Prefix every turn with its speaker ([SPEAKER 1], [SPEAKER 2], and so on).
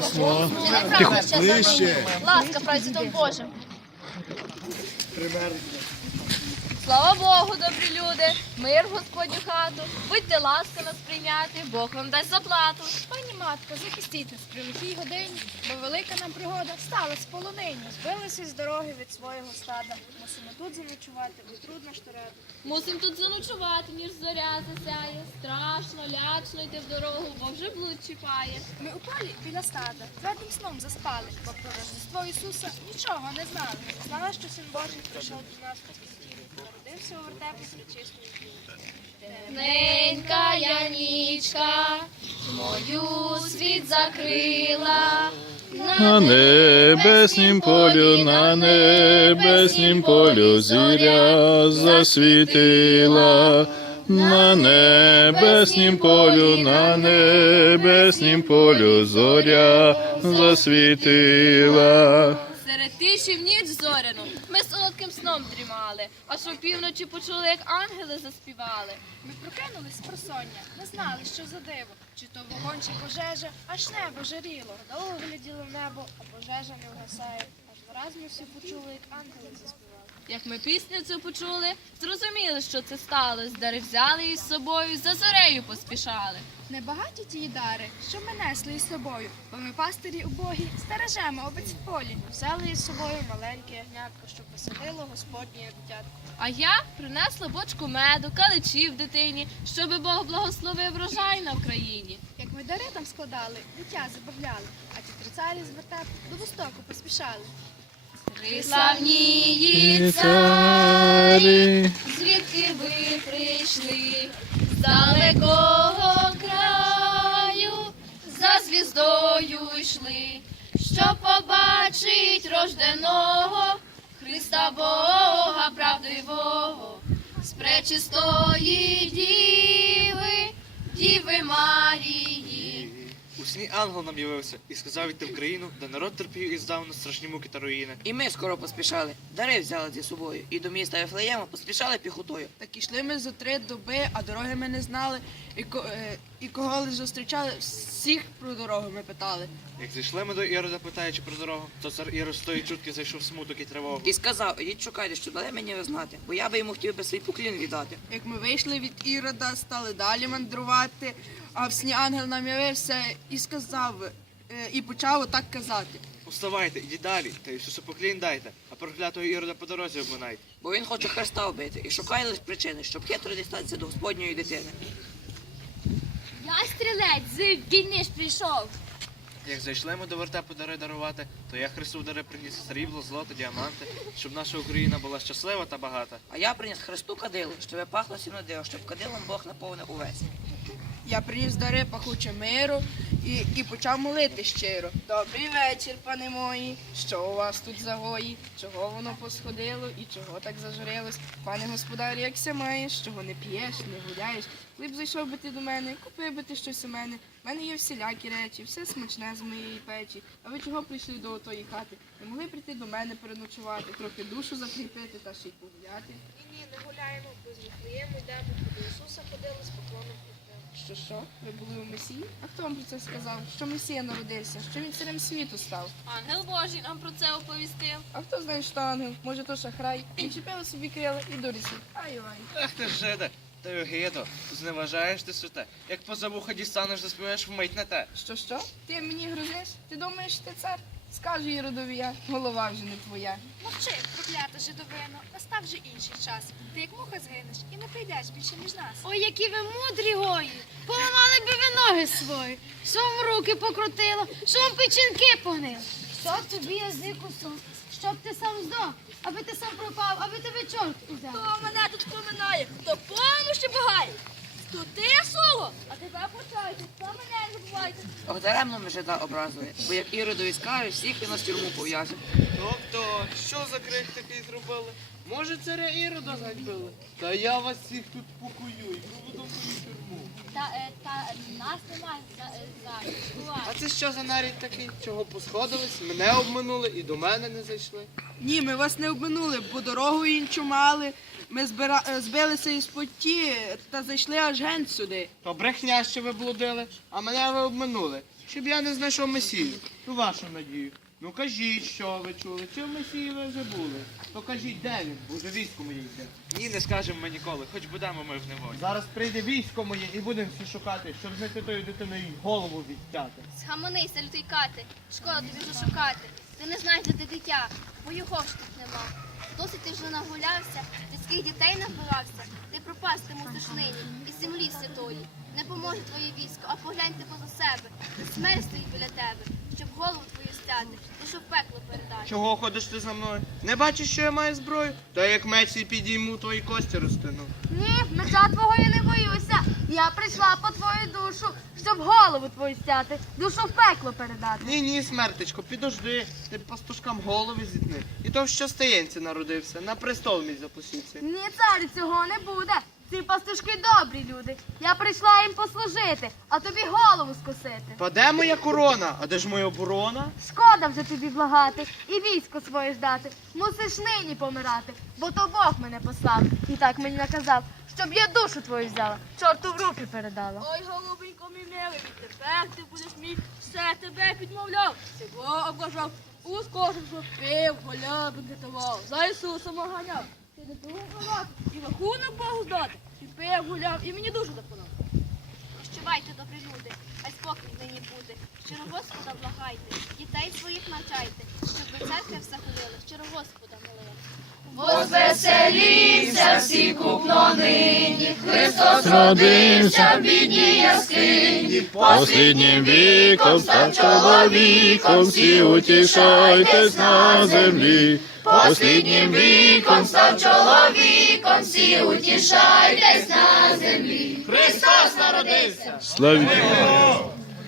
[SPEAKER 1] Ясно.
[SPEAKER 2] Тихо. Ближче. Ласка, Святом Боже. Слава Богу, добрі люди, мир в Господню хату, будьте ласка нас прийняти, Бог вам дасть заплату.
[SPEAKER 3] Пані матко, захистіть нас при лихій годині, бо велика нам пригода сталася полонині. Збилися з дороги від свого стада. Мусимо тут заночувати, бо трудно шторети.
[SPEAKER 2] Мусим тут заночувати, ніж зоря засяє. Страшно, лячно йти в дорогу, бо вже блуд чіпає.
[SPEAKER 3] Ми упали біля стада, твердим сном заспали, бо про Рождество Ісуса нічого не знали. Знали, що син Божий прийшов до нас по світі, народився у вертепі причистої
[SPEAKER 2] Ненька Янічка, мою світ закрила.
[SPEAKER 1] На небеснім полю, на небеснім полю зіря засвітила. На небеснім полю, на небеснім полю зоря засвітила.
[SPEAKER 2] Серед тиші в ніч зоряну ми солодким сном дрімали, аж опівночі почули, як ангели заспівали.
[SPEAKER 3] Ми прокинулись з просоння, не знали, що за диво, чи то вогонь, чи пожежа, аж небо жаріло. Довго гляділо в небо, а пожежа не вгасає. Аж враз ми всі почули, як ангели заспівали.
[SPEAKER 2] Як ми пісню цю почули, зрозуміли, що це сталося, дари взяли із собою, за зорею поспішали.
[SPEAKER 3] Небагаті ті дари, що ми несли із собою, бо ми пастирі убогі, стережемо овець в полі. Взяли із собою маленьке ягнятко, щоб веселило Господнє дитятко.
[SPEAKER 2] А я принесла бочку меду, каличів дитині, щоби Бог благословив врожай на Україні.
[SPEAKER 3] Як ми дари там складали, дитя забавляли, а ті трицарі з вертепу до востоку поспішали.
[SPEAKER 2] Три славнії царі, звідки ви прийшли? Далекого краю, за звіздою йшли, щоб побачить рожденого Христа Бога правдивого, з пречистої діви,
[SPEAKER 4] сні ангел нам явився і сказав йти в країну, де народ терпів іздавна страшні муки та руїни.
[SPEAKER 5] І ми скоро поспішали. Дари взяли зі собою. І до міста Ефлеєма поспішали піхотою.
[SPEAKER 6] Так ішли ми за три доби, а дороги ми не знали. І, ко- е, і кого лиш зустрічали, всіх про дорогу ми питали.
[SPEAKER 4] Як зайшли ми до Ірода, питаючи про дорогу, то цар Ірод з тої чутки зайшов смуток і тривогу.
[SPEAKER 5] І сказав, ідіть шукайте, що дали мені ви знати, бо я би йому хотів би свій поклін віддати.
[SPEAKER 6] Як ми вийшли від Ірода, стали далі мандрувати, а в сні ангел нам явився і сказав, е, і почав отак казати.
[SPEAKER 4] Уставайте, ідіть далі, та Ісусу поклін дайте, а проклятого Ірода по дорозі обминайте.
[SPEAKER 5] Бо він хоче Христа вбити і шукає лише причини, щоб хитро дістатися до Господньої дитини.
[SPEAKER 2] Я стрілець, з війни ж прийшов.
[SPEAKER 4] Як зайшли ми до вертепу дари дарувати, то я Христу дари приніс срібло, злото, діаманти, щоб наша Україна була щаслива та багата.
[SPEAKER 5] А я приніс Христу кадило, щоб пахло сінодио, щоб кадилом Бог наповнив увесь.
[SPEAKER 6] Я приніс дари пахуче миру і, і почав молити щиро. Добрий вечір, пане мої. Що у вас тут загої? Чого воно посходило і чого так зажурилось? Пане господарю, якся маєш, чого не п'єш, не гуляєш? Коли б зайшов би ти до мене, купив би ти щось у мене. У мене є всілякі речі, все смачне з моєї печі. А ви чого прийшли до отої хати? Не могли прийти до мене переночувати, трохи душу закріпити та ще й погуляти.
[SPEAKER 3] І ні, не гуляємо, бо з йдемо, до Ісуса ходили з поклоном.
[SPEAKER 6] Що що? Ви були у Месії? А хто вам про це сказав? Що Месія народився? Що він царем світу став?
[SPEAKER 2] Ангел Божий нам про це оповістив.
[SPEAKER 6] А хто знає, що ангел? Може, то шахрай? Відчепили собі крила і до лісу. Ай-ой.
[SPEAKER 4] Ах ти ж жиде, та Йогито, зневажаєш ти святе. Як поза вуха дістанеш, заспіваєш вмить на те.
[SPEAKER 6] Що що? Ти мені грозиш? Ти думаєш, ти цар? Скажу Іродові я, голова вже не твоя.
[SPEAKER 3] Мовчи, проклята жидовино, настав же інший час. Ти як муха згинеш і не прийдеш більше між нас.
[SPEAKER 7] Ой, які ви мудрі гої! Поламали би ви ноги свої, що вам руки покрутило, що вам печінки погнило. Що тобі язик усох, щоб ти сам здох, аби ти сам пропав, аби тебе чорт узяв.
[SPEAKER 2] Хто мене тут поминає, хто помощі багає? То ти соло, а тебе почайте, хто мене не забувайте.
[SPEAKER 5] Ох, даремно ми жида образує, бо як Іродові скажеш, всіх ти нас в тюрму пов'яже.
[SPEAKER 8] Тобто, що за крик такий зробили? Може, царя Ірода зганьбили? Та я вас всіх тут покую і проведу в свою тюрму.
[SPEAKER 2] Та, е, та нас немає за, е, зараз.
[SPEAKER 8] А це що за нарід такий? Чого посходились? Мене обминули і до мене не зайшли.
[SPEAKER 6] Ні, ми вас не обминули, бо дорогу іншу мали. Ми збира... е, збилися із путі та зайшли аж ген сюди.
[SPEAKER 8] То брехня, що ви блудили, а мене ви обминули. щоб я не знайшов Месію. Ну, вашу надію. Ну кажіть, що ви чули, чи в Месії ви вже були. То кажіть, де він, бо вже військо моє йде.
[SPEAKER 4] Ні, не скажемо ми ніколи, хоч будемо ми в неволі.
[SPEAKER 8] Зараз прийде військо моє і будемо всі шукати, щоб знайти тою дитиною голову відтяти.
[SPEAKER 9] Схаменися, лютий кати. Шкода тобі вже шукати. Ти не знаєш, де ти дитя, бо його ж тут нема. Досить ти вже нагулявся, людських дітей набирався. Ти пропасти мусиш нині і землі святої. Не поможе твоє військо, а погляньте поза себе. Смерть стоїть біля тебе, твою стяти, душу в пекло передати.
[SPEAKER 8] Чого ходиш ти за мною? Не бачиш, що я маю зброю? Та як меці підійму, твої кості розтину.
[SPEAKER 7] Ні, меча твого я не боюся. Я прийшла по твою душу, щоб голову твою стяти, душу в пекло передати.
[SPEAKER 8] Ні, ні, смертечко, підожди, ти пастушкам голови зітни. І то в щостоянці народився, на престол мій запустився.
[SPEAKER 7] Ні, царю, цього не буде. Пастушки добрі люди. Я прийшла їм послужити, а тобі голову скосити.
[SPEAKER 8] Паде моя корона, а де ж моя оборона?
[SPEAKER 7] Шкода вже тобі благати і військо своє ждати. Мусиш нині помирати, бо то Бог мене послав і так мені наказав, щоб я душу твою взяла, чорту в руки передала.
[SPEAKER 9] Ой, голубенько, мій милий, відтепер ти будеш мій, все тебе підмовляв, всього облажав, ускожив, що пив, голяби гитував, за Ісусом оганяв. Ти не думав і рахунок Богу здати, і пив, гуляв, і мені дуже допомагав. Прощавайте, добрі люди, хай спокій нині буде. Щиро Господа благайте, дітей своїх навчайте, щоб до церкви все ходили, щиро Господа молили.
[SPEAKER 1] Родився в бідній яскині, посліднім віком став чоловіком, всі утішайтесь на землі. Посліднім віком став чоловіком, всі утішайтесь на землі. Христос народився! Славі!